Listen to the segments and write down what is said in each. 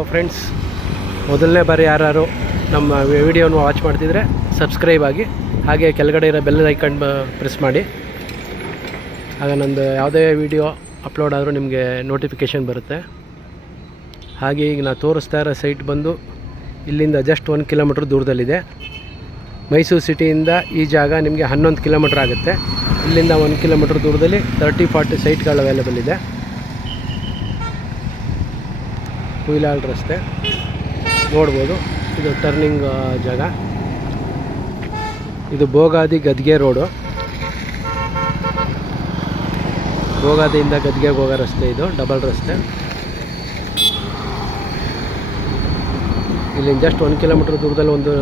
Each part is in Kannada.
ಫ್ರೆಂಡ್ಸ್, ಮೊದಲನೇ ಬಾರಿ ಯಾರು ನಮ್ಮ ವಿಡಿಯೋನ ವಾಚ್ ಮಾಡ್ತಿದ್ರೆ ಸಬ್ಸ್ಕ್ರೈಬ್ ಆಗಿ, ಹಾಗೆ ಕೆಳಗಡೆ ಇರೋ ಬೆಲ್ ಐಕನ್ ಪ್ರೆಸ್ ಮಾಡಿ. ಆಗ ನಂದು ಯಾವುದೇ ವಿಡಿಯೋ ಅಪ್ಲೋಡ್ ಆದರೂ ನಿಮಗೆ ನೋಟಿಫಿಕೇಷನ್ ಬರುತ್ತೆ. ಹಾಗೆ ಈಗ ನಾನು ತೋರಿಸ್ತಾ ಇರೋ ಸೈಟ್ ಬಂದು ಇಲ್ಲಿಂದ ಜಸ್ಟ್ 1 ಕಿಲೋಮೀಟ್ರ್ ದೂರದಲ್ಲಿದೆ. ಮೈಸೂರು ಸಿಟಿಯಿಂದ ಈ ಜಾಗ ನಿಮಗೆ 11 ಕಿಲೋಮೀಟ್ರ್ ಆಗುತ್ತೆ. ಇಲ್ಲಿಂದ 1 ಕಿಲೋಮೀಟ್ರ್ ದೂರದಲ್ಲಿ 30-40 ಸೈಟ್ಗಳು ಅವೈಲೇಬಲ್ ಇದೆ. ಹುಯಿಲಾಳ್ ರಸ್ತೆ ನೋಡ್ಬೋದು, ಇದು ಟರ್ನಿಂಗ್ ಜಾಗ. ಇದು ಬೋಗಾದಿ ಗದ್ಗೆ ರೋಡು. ಬೋಗಾದಿಯಿಂದ ಗದ್ಗೆಗೆ ಹೋಗೋ ರಸ್ತೆ, ಇದು ಡಬಲ್ ರಸ್ತೆ. ಇಲ್ಲಿಂದ ಜಸ್ಟ್ 1 ಕಿಲೋಮೀಟ್ರ್ ದೂರದಲ್ಲಿ ಒಂದು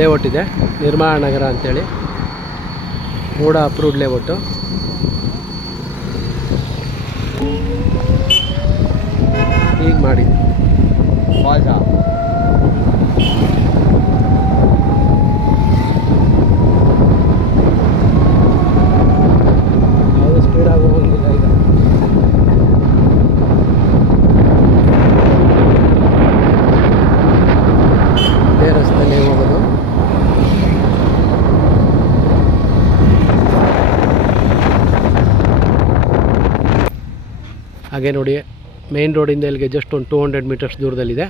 ಲೇಔಟ್ ಇದೆ, ನಿರ್ಮಾಣ ನಗರ ಅಂಥೇಳಿ. ಮೂಡ ಅಪ್ರೂವ್ಡ್ ಲೇಔಟು. ಈಗ ಮಾಡಿದ್ದು ಯಾವುದೇ ಸ್ಪೀಡ್ ಆಗಿ ಹೋಗಿಲ್ಲ. ಈಗ ಇದೇ ರಸ್ತೆಯಲ್ಲಿ ಹೋಗೋದು. ಹಾಗೆ ನೋಡಿ, ಮೇನ್ ರೋಡಿಂದ ಇಲ್ಲಿಗೆ ಜಸ್ಟ್ ಒಂದು 200 ಮೀಟರ್ಸ್ ದೂರದಲ್ಲಿದೆ.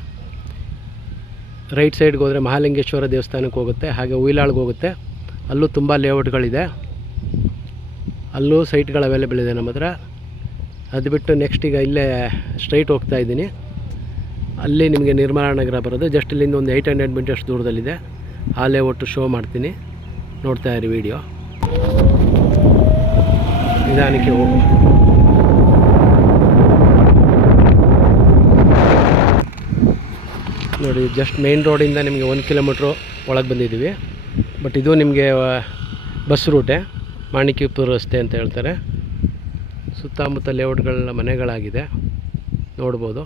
ರೈಟ್ ಸೈಡ್ಗೆ ಹೋದರೆ ಮಹಾಲಿಂಗೇಶ್ವರ ದೇವಸ್ಥಾನಕ್ಕೆ ಹೋಗುತ್ತೆ, ಹಾಗೆ ಹುಯಿಲಾಳ್ಗೆ ಹೋಗುತ್ತೆ. ಅಲ್ಲೂ ತುಂಬ ಲೇಔಟ್ಗಳಿದೆ, ಅಲ್ಲೂ ಸೈಟ್ಗಳು ಅವೈಲೇಬಲ್ ಇದೆ ನಮ್ಮ ಹತ್ರ. ಅದು ಬಿಟ್ಟು ನೆಕ್ಸ್ಟ್ ಈಗ ಇಲ್ಲೇ ಸ್ಟ್ರೈಟ್ ಹೋಗ್ತಾ ಇದ್ದೀನಿ, ಅಲ್ಲಿ ನಿಮಗೆ ನಿರ್ಮಾಣ ನಗರ ಬರೋದು. ಜಸ್ಟ್ ಇಲ್ಲಿಂದ ಒಂದು 800 ಮೀಟರ್ಸ್ ದೂರದಲ್ಲಿದೆ. ಆ ಲೇಔಟು ಶೋ ಮಾಡ್ತೀನಿ, ನೋಡ್ತಾ ಇರಿ ವಿಡಿಯೋ. ನಿಧಾನಕ್ಕೆ ಹೋಗು. ನೋಡಿ, ಜಸ್ಟ್ ಮೇನ್ ರೋಡಿಂದ ನಿಮಗೆ 1 ಕಿಲೋಮೀಟ್ರು ಒಳಗೆ ಬಂದಿದ್ದೀವಿ. ಬಟ್ ಇದು ನಿಮಗೆ ಬಸ್ ರೂಟೇ, ಮಾಣಿಕ್ಯಪುರ ರಸ್ತೆ ಅಂತ ಹೇಳ್ತಾರೆ. ಸುತ್ತಮುತ್ತ ಲೇಔಟ್ಗಳ ಮನೆಗಳಾಗಿದೆ, ನೋಡ್ಬೋದು.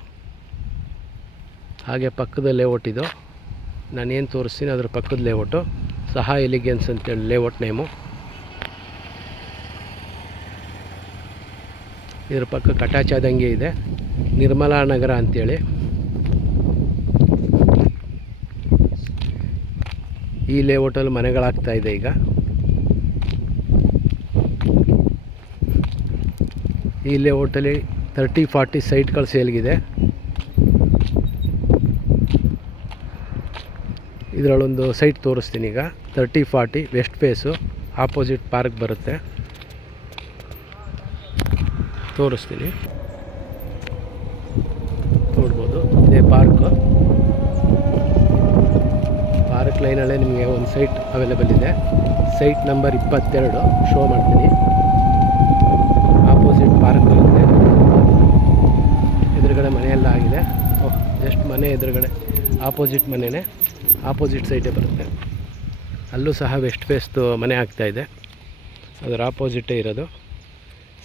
ಹಾಗೆ ಪಕ್ಕದ ಲೇಔಟ್ ಇದು, ನಾನೇನು ತೋರಿಸ್ತೀನಿ ಅದ್ರ ಪಕ್ಕದ ಲೇಔಟು. ಸಹಾ ಎಲಿಗೆನ್ಸ್ ಅಂತೇಳಿ ಲೇಔಟ್ ನೇಮು. ಇದ್ರ ಪಕ್ಕ ಅಟ್ಯಾಚ್ ಆದಂಗೆ ಇದೆ ನಿರ್ಮಲಾ ನಗರ ಅಂಥೇಳಿ. ಈ ಲೇಔಟಲ್ಲಿ ಮನೆಗಳಾಗ್ತಾ ಇದೆ ಈಗ. ಈ ಲೇಔಟಲ್ಲಿ 30-40 ಸೈಟ್ಗಳು ಸೇಲ್ಗಿದೆ. ಇದರಲ್ಲೊಂದು ಸೈಟ್ ತೋರಿಸ್ತೀನಿ ಈಗ. 30-40 ವೆಸ್ಟ್ ಫೇಸು, ಆಪೋಸಿಟ್ ಪಾರ್ಕ್ ಬರುತ್ತೆ, ತೋರಿಸ್ತೀನಿ. ನೋಡ್ಬೋದು, ಇದೇ ಪಾರ್ಕು. ಪಾರ್ಕ್ ಲೈನಲ್ಲೇ ನಿಮಗೆ ಒಂದು ಸೈಟ್ ಅವೈಲೇಬಲ್ ಇದೆ. ಸೈಟ್ ನಂಬರ್ 22 ಶೋ ಮಾಡ್ತೀನಿ. ಆಪೋಸಿಟ್ ಪಾರ್ಕ್ ಬರುತ್ತೆ. ಎದುರುಗಡೆ ಮನೆಯೆಲ್ಲ ಆಗಿದೆ. ಜಸ್ಟ್ ಮನೆ ಎದುರುಗಡೆ ಆಪೋಸಿಟ್ ಮನೆಯೇ, ಆಪೋಸಿಟ್ ಸೈಟೇ ಬರುತ್ತೆ. ಅಲ್ಲೂ ಸಹ ವೆಸ್ಟ್ ಫೇಸ್ದು ಮನೆ ಆಗ್ತಾಯಿದೆ, ಅದರ ಆಪೋಸಿಟೇ ಇರೋದು.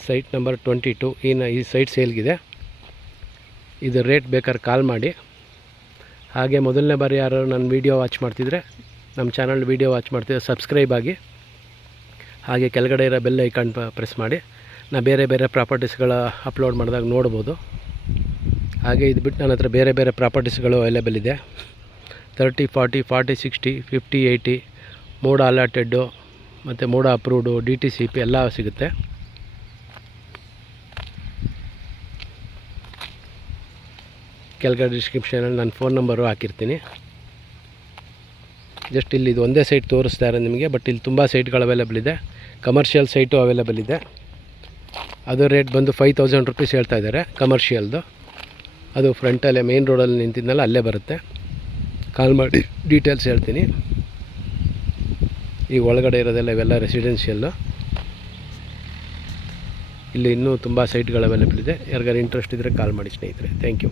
Site number 22. ಈ ಸೈಟ್ ಸೇಲ್ಗಿದೆ. ಇದು ರೇಟ್ ಬೇಕಾದ್ರೆ ಕಾಲ್ ಮಾಡಿ. ಹಾಗೆ ಮೊದಲನೇ ಬಾರಿ ಯಾರು ನನ್ನ ವೀಡಿಯೋ ವಾಚ್ ಮಾಡ್ತಿದ್ರೆ, ನಮ್ಮ ಚಾನಲ್ ವೀಡಿಯೋ ವಾಚ್ ಮಾಡ್ತಿದ್ರೆ ಸಬ್ಸ್ಕ್ರೈಬ್ ಆಗಿ, ಹಾಗೆ ಕೆಳಗಡೆ ಇರೋ ಬೆಲ್ ಐಕಾನ್ ಪ್ರೆಸ್ ಮಾಡಿ. ನಾನು ಬೇರೆ ಬೇರೆ ಪ್ರಾಪರ್ಟೀಸ್ಗಳ ಅಪ್ಲೋಡ್ ಮಾಡಿದಾಗ ನೋಡ್ಬೋದು. ಹಾಗೆ ಇದು ಬಿಟ್ಟು ನನ್ನ ಹತ್ರ ಬೇರೆ ಬೇರೆ ಪ್ರಾಪರ್ಟೀಸ್ಗಳು ಅವೈಲೇಬಲ್ ಇದೆ. 30-40, 40-60, 50-80, ಮೂಡ ಅಲಾಟೆಡ್ಡು ಮತ್ತು ಮೂಡ ಅಪ್ರೂವ್ಡು, DTCP ಎಲ್ಲ ಸಿಗುತ್ತೆ. ಕೆಳಗಡೆ ಡಿಸ್ಕ್ರಿಪ್ಷನಲ್ಲಿ ನನ್ನ ಫೋನ್ ನಂಬರು ಹಾಕಿರ್ತೀನಿ. ಜಸ್ಟ್ ಇಲ್ಲಿ ಇದು ಒಂದೇ ಸೈಟ್ ತೋರಿಸ್ತಾ ಇರೋದು ನಿಮಗೆ, ಬಟ್ ಇಲ್ಲಿ ತುಂಬ ಸೈಟ್ಗಳು ಅವೈಲೇಬಲ್ ಇದೆ. ಕಮರ್ಷಿಯಲ್ ಸೈಟು ಅವೈಲೇಬಲ್ ಇದೆ. ಅದು ರೇಟ್ ಬಂದು 5000 ರೂಪೀಸ್ ಹೇಳ್ತಾ ಇದ್ದಾರೆ ಕಮರ್ಷಿಯಲ್ದು. ಅದು ಫ್ರಂಟಲ್ಲೇ ಮೇನ್ ರೋಡಲ್ಲಿ ನಿಂತಿದ್ನಲ್ಲ, ಅಲ್ಲೇ ಬರುತ್ತೆ. ಕಾಲ್ ಮಾಡಿ ಡೀಟೇಲ್ಸ್ ಹೇಳ್ತೀನಿ. ಈಗ ಒಳಗಡೆ ಇರೋದೆಲ್ಲ ಇವೆಲ್ಲ ರೆಸಿಡೆನ್ಷಿಯಲ್ಲು. ಇಲ್ಲಿ ಇನ್ನೂ ತುಂಬ ಸೈಟ್ಗಳು ಅವೈಲೇಬಲ್ ಇದೆ. ಯಾರಿಗಾರು ಇಂಟ್ರೆಸ್ಟ್ ಇದ್ದರೆ ಕಾಲ್ ಮಾಡಿ ಸ್ನೇಹಿತರೆ. Thank you.